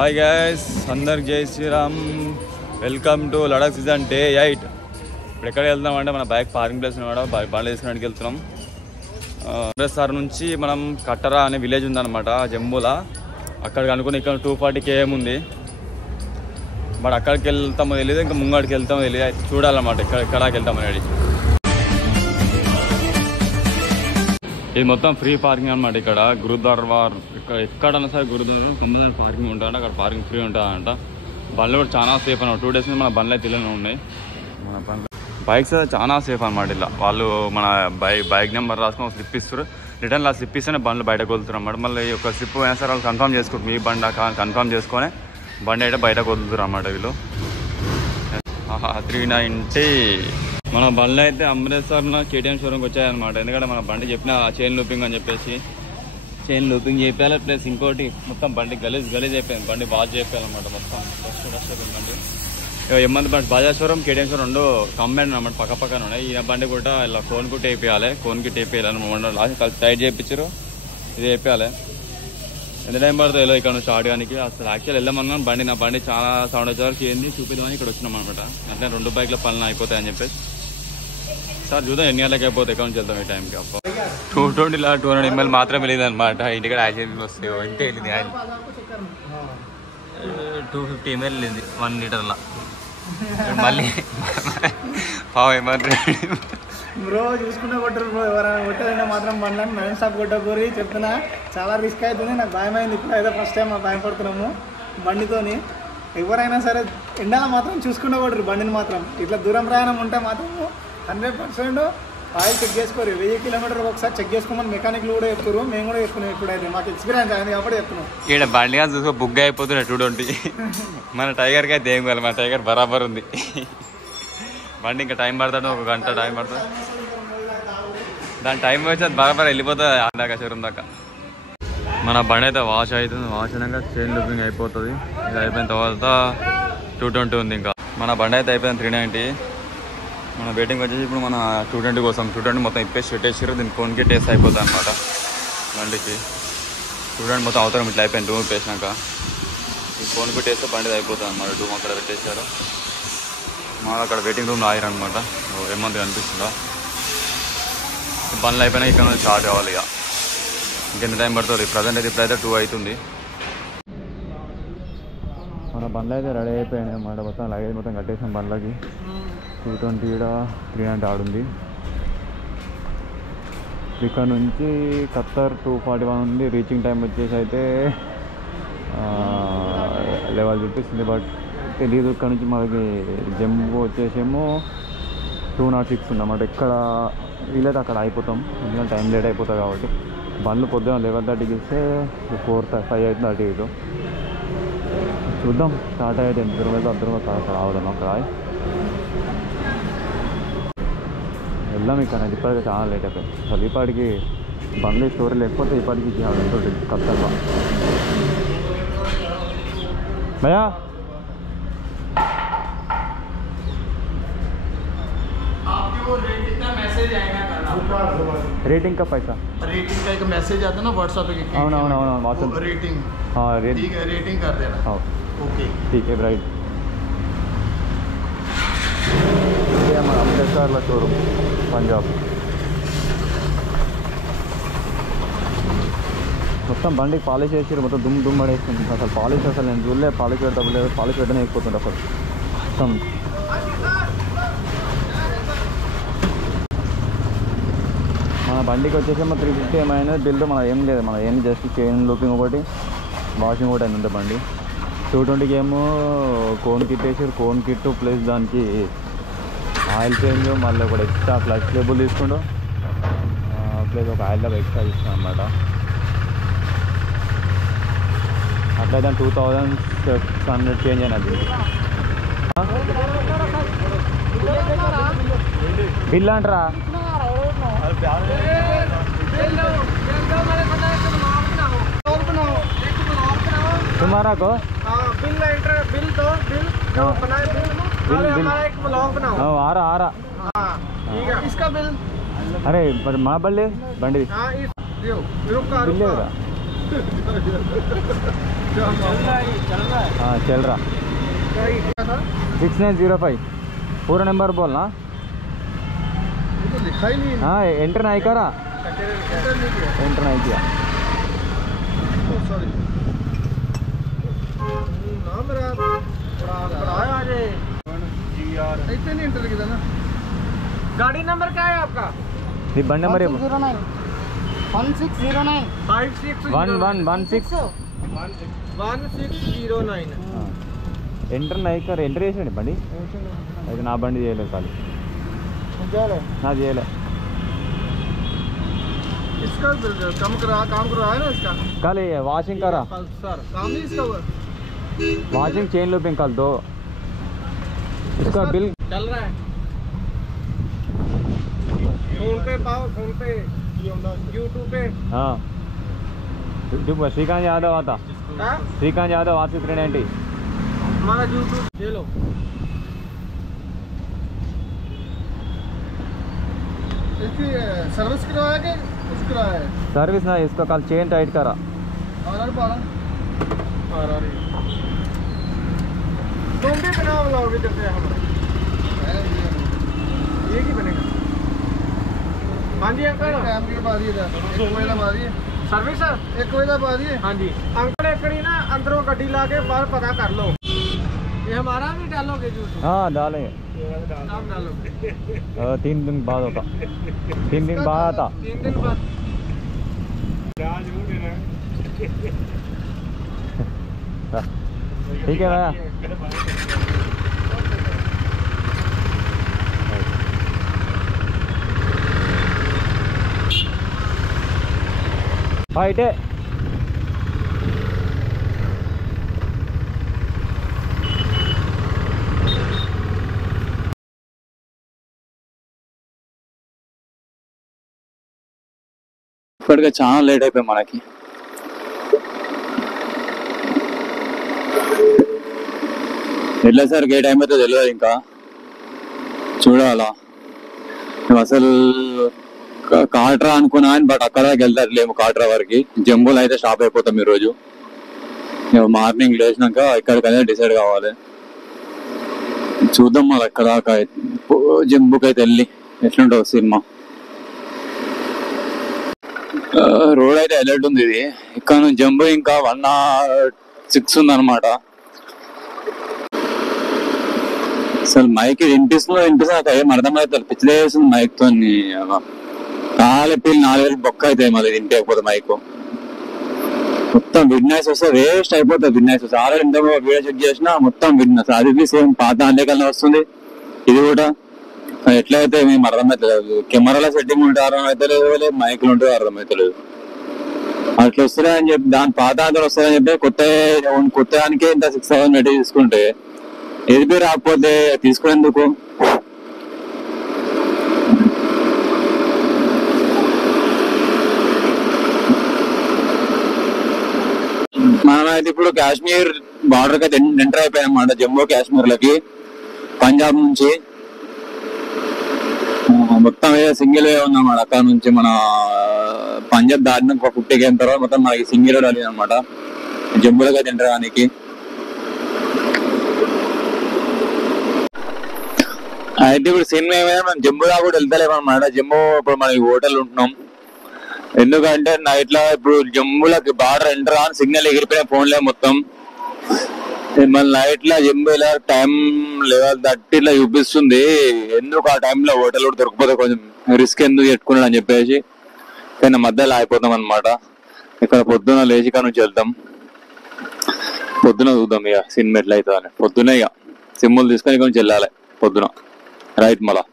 Hi guys, అందరికి జై Shriram. Welcome to Ladakh season day 8. ఇప్పుడు ఎక్కడికి వెళ్తున్నామంటే మన బైక్ పార్కింగ్ ప్లేస్ ఉన్నాడు, బండ్లు తీసుకునేకి వెళ్తున్నాం. అమృత్సర్ నుంచి మనం కట్టరా అనే విలేజ్ ఉందన్నమాట జమ్మూలా. అక్కడికి అనుకుని ఇక్కడ 240 km ఉంది. బట్ అక్కడికి వెళ్తామో తెలియదు, ఇంకా ముంగడికి వెళ్తామో తెలియదు, చూడాలన్నమాట ఎక్కడికి వెళ్తామో అనేది. ఇది మొత్తం ఫ్రీ పార్కింగ్ అనమాట. ఇక్కడ గురుద్వార్ ఇక్కడ ఎక్కడన్నా సరే గురుద్వారా కంపల్సరీ పార్కింగ్ ఉంటుంది. అక్కడ పార్కింగ్ ఫ్రీ ఉంటుందంట. బండ్లు కూడా చాలా సేఫ్ అన్నమాట. 2 days నుంచి మన బండ్లు అయితే ఇలానే ఉన్నాయి. మన బండ్లు బైక్స్ చాలా సేఫ్ అనమాట. ఇలా వాళ్ళు మన బైక్ నెంబర్ రాసుకుని స్లిప్ ఇస్తారు. రిటర్న్ స్లిప్ ఇస్తేనే బండ్లు బయటకు వదులుతారు అన్నమాట. మళ్ళీ ఒక స్లిప్ అయినా సరే వాళ్ళు కన్ఫర్మ్ చేసుకుంటారు, మీ బండి కన్ఫర్మ్ చేసుకొని బండి అయితే బయటకు వదులుతారు అన్నమాట వీళ్ళు. 390 మన బండ్లు అయితే అమృత్సర్లో KTM షోరూమ్కి వచ్చాయన్నమాట. ఎందుకంటే మన బండి చెప్పిన చైన్ లూపింగ్ అని చెప్పేసి చైన్ లూపింగ్ చేయాలి. ప్లస్ ఇంకోటి మొత్తం బండి గలీజ్ అయిపోయింది. బండి వాష్ చేయాలన్నమాట. మొత్తం డస్ట్ అయిపోయింది బండి. ఏమంది బండి Bajaj showroom KTM showroom 2 combine అన్నమాట, పక్కన ఉన్నాయి. ఈ బండి కూడా ఇలా కోన్కి టేపేయాలి. లాస్ట్ టైట్ చేయించారు, ఇది వేయాలి. ఎంత టైం పడుతుంది ఇలా ఇక్కడ స్టార్ట్ కానీ. అసలు యాక్చువల్ వెళ్దామన్నా నా బండి చాలా సౌండ్ వచ్చేవారికి ఏంది చూపిద్దామని ఇక్కడ వచ్చినాం అనమాట. అంటే 2 బైక్ల పనులు అయిపోతాయని చెప్పేసి సార్ చూద్దాం ఎన్ని గంటలకు అయిపోతే ఎక్కడ నుంచి వెళ్తాం ఈ టైంకి. 220 ml మాత్రం వెళ్ళింది అనమాట. ఇంటికాడ యాక్సిడెంట్ వస్తాయి ఇంటే వెళ్ళింది. 250 ml వెళ్ళింది 1 లీటర్లా. మళ్ళీ బ్రో చూసుకుంటే కొట్టరు బ్రో. ఎవరైనా కొట్టేదంటే మాత్రం బండ్లను నైన్ స్టాప్ కొట్టకూరి చెప్తున్నా. చాలా రిస్క్ అవుతుంది. నాకు భయమైంది. ఇప్పుడు ఏదో ఫస్ట్ టైం భయపడుతున్నాము బండితోని. ఎవరైనా సరే ఎండలో మాత్రం చూసుకుంటే కొట్టరు బండిని మాత్రం. ఇట్లా దూరం ప్రయాణం ఉంటే మాత్రం 100% ఆయిల్ చెక్ చేసుకోరు. 1000 kilometers ఒకసారి చెక్ చేసుకోమని మెకానిక్లు కూడా చెప్తారు. మేము కూడా చెప్తున్నాం. ఇప్పుడైతే మాకు ఎక్స్పీరియన్స్ అయింది కాబట్టి చెప్తున్నాం. ఇక్కడ బండి కానీ చూసుకో బుక్ అయిపోతున్నాయి 220. మన టైగర్కి అయితే ఏం కాదు, మన టైగర్ బరాబర్ ఉంది. బండి ఇంకా టైం పడుతుంది, 1 గంట టైం పడుతుంది. దాని టైం వచ్చి అది బరాబర్ వెళ్ళిపోతుంది అందాక షోరూమ్ దాకా. మన బండి అయితే వాష్ అవుతుంది. వాష్ అయినాక చైన్ లూపింగ్ అయిపోతుంది. ఇది అయిపోయిన తర్వాత 220 ఉంది. ఇంకా మన బండి అయితే అయిపోయింది 390. మన వెయిటింగ్ వచ్చేసి ఇప్పుడు మన 220 కోసం. 220 మొత్తం ఇప్పేసి పెట్టేసారు. దీన్ని కోన్కి టేస్ట్ అయిపోతుంది అనమాట బండికి. 220 మొత్తం అవతరం ఇట్లా అయిపోయింది. డూమ్ ఇప్పేసినాక ఈ కోన్కి టేస్ట్ బండిది అయిపోతుంది అనమాట. డూమ్ అక్కడ పెట్టేశారు. మాది అక్కడ వెయిటింగ్ రూమ్లో ఆగిరు అనమాట. ఏమంది అనిపిస్తుందా బండ్లు అయిపోయినా ఇక్కడ నుంచి స్టార్ట్ కావాలి. ఇక ఇంకెంత టైం పడుతుంది? ప్రజెంట్ అయితే ఇప్పుడైతే 2 అవుతుంది. మన బండ్లు అయితే రెడీ అయిపోయాయి అన్నమాట. మొత్తం లగేజ్ మొత్తం కట్టేసాం బండ్లకి. 220 390 ఆడుంది. ఇక్కడ నుంచి ఖత్తర్ 241 ఉంది. రీచింగ్ టైం వచ్చేసి అయితే 11 చూపిస్తుంది. బట్ తెలీదు. ఇక్కడ నుంచి మనకి జమ్మూ వచ్చేసేమో 206 ఉందన్నమాట. ఎక్కడ వీలైతే అక్కడ అయిపోతాం, ఎందుకంటే టైం లేట్ అయిపోతుంది కాబట్టి. బండ్లు పొద్దున 11:30కి ఇస్తే 4-5 అవుతుంది అటు ఇటు. చూద్దాం స్టార్ట్ అయ్యేది ఎంత దూరం అయితే అందరం అక్కడ రావడం. అక్కడ వెళ్దాం. ఇక్కడ ఇప్పటికే చాలా లేట్ అయిపోయింది. అసలు ఇప్పటికి బండ్లు స్టోరీ లేకపోతే ఇప్పటికి ఉంటుంది ఖత్తర్లో. భయ్యా रेटिंग का पैसा रेटिंग का एक मैसेज आता है ना व्हाट्सएप पे. WhatsApp rating. हाँ ठीक है, रेटिंग कर देना. हाँ ओके ठीक है राइट. ये हमारा अमृतसर शोरूम पंजाब. మొత్తం బండికి పాలిష్ చేసి మొత్తం దుమ్ము పడేస్తుంది. అసలు పాలిష్ అసలు నేను చూడలే. పాలిష్ పెట్టలేదు. పాలిష్ పెట్టనే అయిపోతుంది అసలు మొత్తం. మన బండికి వచ్చేసి మన 350 ఏమైనా బిల్ మన ఏం లేదు. మన ఏం జస్ట్ చైన్ లూపింగ్ ఒకటి, వాషింగ్ ఒకటి అయింది బండి. 220 ఏమో కోన్ కిట్ వేసారు. కోన్ కిట్ ప్లస్ దానికి ఆయిల్ చేంజ్, మళ్ళీ ఒకటి ఎక్స్ట్రా క్లచ్ కేబుల్ తీసుకుంటూ ప్లస్ ఒక ఆయిల్ డబ్బా ఎక్స్ట్రా ఇస్తాం అన్నమాట. అట్లయితే 2600 చేంజ్ అయినది. బిల్ అంటారా तुम्हारा को बिल बिल दो बिल जो बनाए बिल हमारा एक ब्लॉग बनाओ. आ रहा ठीक है. इसका बिल अरे पर माँ बल्ले बंडी बिल हाँ चल रहा 6905 पूरा नंबर बोलना। तो लिखा ही नहीं। हाँ एंटर नहीं करा, एंटर नहीं किया। सॉरी ना मेरा पढ़ाया आज ऐसे नहीं एंटर किया ना। गाड़ी नंबर क्या है आपका? ये बन नंबर है 1609 1609 1609 ఎంటర్ నైకర్ ఎంటర్ చేసాడు బండి అయితే నా బండి చేయలేదు ఖాళీ నా చేయలే इसका काम करा है ना इसका ఖాళీ వాషింग करा सर काम नहीं इसका हुआ वाशिंग चेन लूपिंग कर दो इसका बिल चल रहा है फोन पे पाओ फोन पे यूट्यूब पे हाँ श्रीकांत यादव आता हाँ श्रीकांत यादव आती 390 हमारा यूट्यूब ले लो इसकी सर्विस करवाया कि कुछ कराया है सर्विस ना इसका कल चेन टाइट करा आर पाला तुम भी बना ब्लॉग करते हैं हमारे ये की बनेगा हाँ जी अंकल टाइम के बाद ही एक बजे बाद ही सर्विस 1 बजे बाद ही हाँ जी अंकल एक करी ना अंदरों गड्डी ला के बाहर पता कर लो ये हमारा भी डालोगे जूस हाँ डालेंगे आप डालोगे 3 दिन बाद होता 3 दिन बाद आता 3 दिन बाद ठीक है भैया फाइट है ఇప్పటికే చాలా లేట్ అయిపోయి మనకి ఎట్లా సార్ ఏ టైం అయితే తెలియదు ఇంకా చూడాలా మేము అసలు కాట్రా అనుకున్నా బట్ అక్కడ వెళ్తారులేము కాట్రా వరకు జంబూలో అయితే స్టాప్ అయిపోతాం ఈరోజు మార్నింగ్ లేచినాక ఇక్కడికైనా డిసైడ్ కావాలి చూద్దాం మళ్ళీ ఎక్కడ దాకా జంబూకి అయితే వెళ్ళి ఎట్లుంటుంది సినిమా రోడ్ అయితే అలర్ట్ ఉంది ఇది ఇక్కడ నుంచి జంబూ ఇంకా 106 ఉంది అనమాట అసలు మైక్ వినిపిస్తుంది నాకు ఏం అర్థమవుతుంది పిచ్చిలేస్తుంది మైక్ తో కాలిపిల్లి 4 వేలు బొక్క అవుతాయి మళ్ళీ వింటకపోతే మైక్ మొత్తం విడ్నాయిస్ వస్తే వేస్ట్ అయిపోతుంది విడ్నాయిస్ వస్తే ఆల్రెడీ ఇంత వీడియో చెక్ చేసినా మొత్తం విడ్నాయిస్ అది సేమ్ పాత అందేకల్లా వస్తుంది ఇది కూడా ఎట్లయితే మేము అర్థమవుతలేదు కెమెరాలో సెట్టింగ్ ఉంటే అర్థమవుతలేదు మైక్లు ఉంటే అర్థమవుతలేదు అట్లా వస్తాయని చెప్పి దాని పాత అందరూ వస్తాయని చెప్పి కొత్త దానికే ఇంత 6,000 పెట్టి తీసుకుంటే ఏది రాకపోతే తీసుకునేందుకు మనమైతే ఇప్పుడు కాశ్మీర్ బార్డర్ కి ఎంటర్ అయిపోయాం అన్నమాట జమ్మూ కాశ్మీర్ లకి పంజాబ్ నుంచి మొత్తం సింగిల్ వే ఉందన్నమాట అక్కడ నుంచి మన పంజాబ్ దాటిన 50 km తర్వాత మొత్తం మనకి సింగిల్ రోడ్ అలింది అనమాట జమ్మూలోకి అయితే ఎంటర్ కానికి అయితే ఇప్పుడు సినిమా ఏమైనా మనం జమ్మూ దాకా కూడా వెళ్తలేమన్నమాట జమ్మూ ఇప్పుడు మనకి హోటల్ ఉంటున్నాం ఎందుకంటే నైట్ లో ఇప్పుడు జమ్మూలోకి బార్డర్ ఎంటర్ అని సిగ్నల్ ఎగిరిపోయిన ఫోన్లే మొత్తం మళ్ళీ నైట్ లో జమ్మూలో టైం 11:30 ఇట్లా చూపిస్తుంది ఎందుకు ఆ టైంలో హోటల్ కూడా దొరికిపోతే కొంచెం రిస్క్ ఎందుకు పెట్టుకున్నాడు అని చెప్పేసి కానీ మధ్యలో ఆగిపోతాం అనమాట ఇక్కడ పొద్దున లేచి ఇక్కడ నుంచి వెళ్తాం పొద్దున చూద్దాం ఇక సినిమా ఎట్లా అవుతుందని పొద్దున ఇక సిమ్ములు తీసుకొని ఇక్కడ నుంచి వెళ్ళాలి పొద్దున రైట్ మళ్ళా